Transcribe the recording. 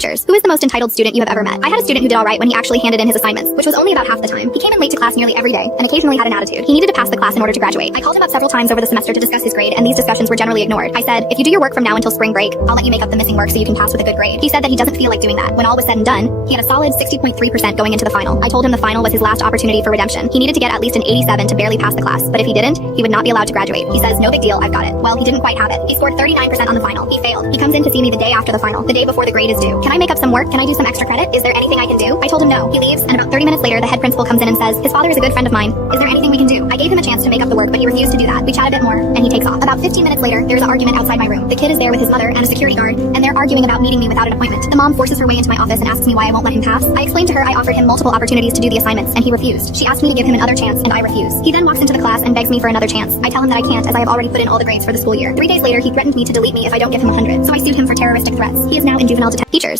Teachers, who is the most entitled student you have ever met? I had a student who did all right when he actually handed in his assignments, which was only about half the time. He came in late to class nearly every day, and occasionally had an attitude. He needed to pass the class in order to graduate. I called him up several times over the semester to discuss his grade, and these discussions were generally ignored. I said, if you do your work from now until spring break, I'll let you make up the missing work so you can pass with a good grade. He said that he doesn't feel like doing that. When all was said and done, he had a solid 60.3% going into the final. I told him the final was his last opportunity for redemption. He needed to get at least an 87 to barely pass the class, but if he didn't, he would not be allowed to graduate. He says, no big deal, I've got it. Well, he didn't quite have it. He scored 39% on the final. He failed. He comes in to see me the day after the final, the day before the grade is due. Can I make up some work? Can I do some extra credit? Is there anything I can do? I told him no. He leaves, and about 30 minutes later, the head principal comes in and says, his father is a good friend of mine. Is there anything we can do? I gave him a chance to make up the work, but he refused to do that. We chat a bit more, and he takes off. About 15 minutes later, there's an argument outside my room. The kid is there with his mother and a security guard, and they're arguing about meeting me without an appointment. The mom forces her way into my office and asks me why I won't let him pass. I explained to her I offered him multiple opportunities to do the assignments, and he refused. She asked me to give him another chance, and I refuse. He then walks into the class and begs me for another chance. I tell him that I can't, as I have already put in all the grades for the school year. 3 days later, he threatened me to delete me if I don't give him 100, so I sued him for terroristic threats. He is now in juvenile detention. Teachers.